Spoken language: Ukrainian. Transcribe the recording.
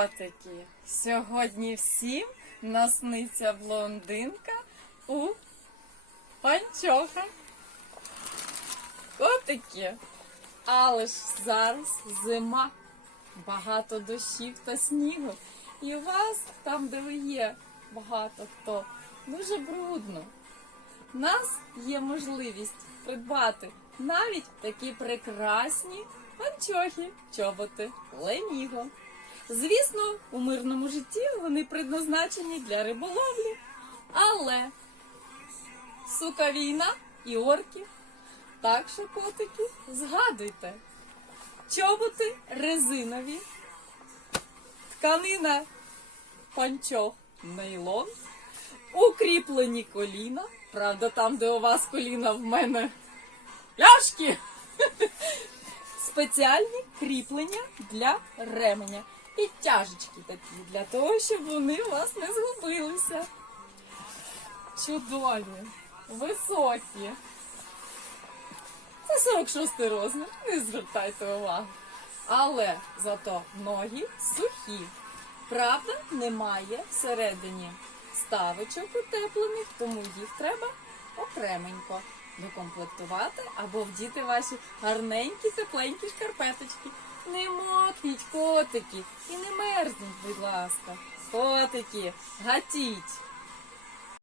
Котики, сьогодні всім насниться блондинка у панчохах. Котики, але ж зараз зима, багато дощів та снігу. І у вас там, де ви є, багато хто дуже брудно. У нас є можливість придбати навіть такі прекрасні панчохи, чоботи, леміго. Звісно, у мирному житті вони предназначені для риболовлі, але сука війна і орки. Так що, котики, згадуйте, чоботи резинові, тканина панчох нейлон, укріплені коліна. Правда, там, де у вас коліна, в мене ляшки. Спеціальні кріплення для ременя. Підтяжечки такі, для того, щоб вони у вас не згубилися. Чудові, високі. Це 46 розмір, не звертайте увагу. Але зато ноги сухі. Правда, немає всередині ставочок утеплених, тому їх треба окременько докомплектувати або вдіти ваші гарненькі тепленькі шкарпеточки. Не мокніть, котики, і не мерзніть, будь ласка. Котики, гатіть.